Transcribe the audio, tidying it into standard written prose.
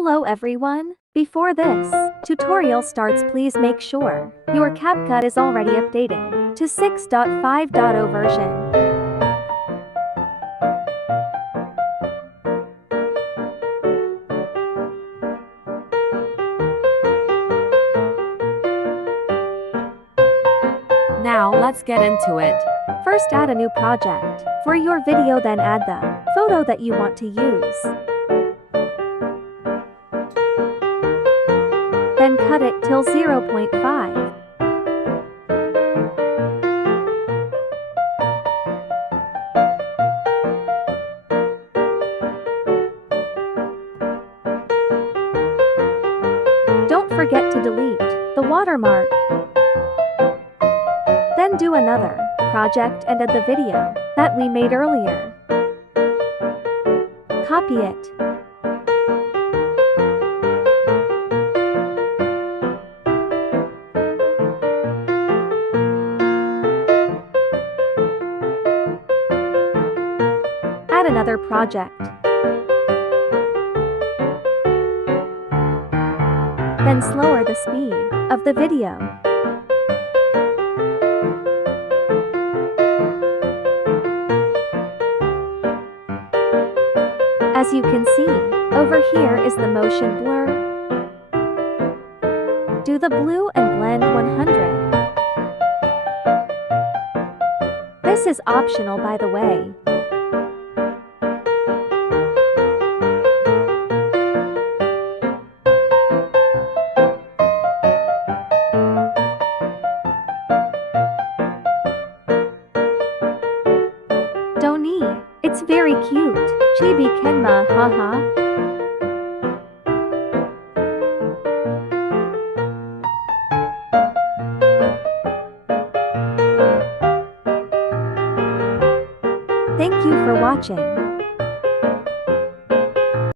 Hello everyone. Before this tutorial starts, please make sure your Capcut is already updated to 6.5.0 version. Now let's get into it. First, add a new project for your video, then add the photo that you want to use. Then cut it till 0.5. Don't forget to delete the watermark. Then do another project and add the video that we made earlier. Copy it. Add another project. Then slower the speed of the video. As you can see, over here is the motion blur. Do the blue and blend 100. This is optional, by the way. 𝙳𝚒𝚒𝚗𝚛𝚍. It's very cute. Chibi Kenma, haha. Thank you for watching.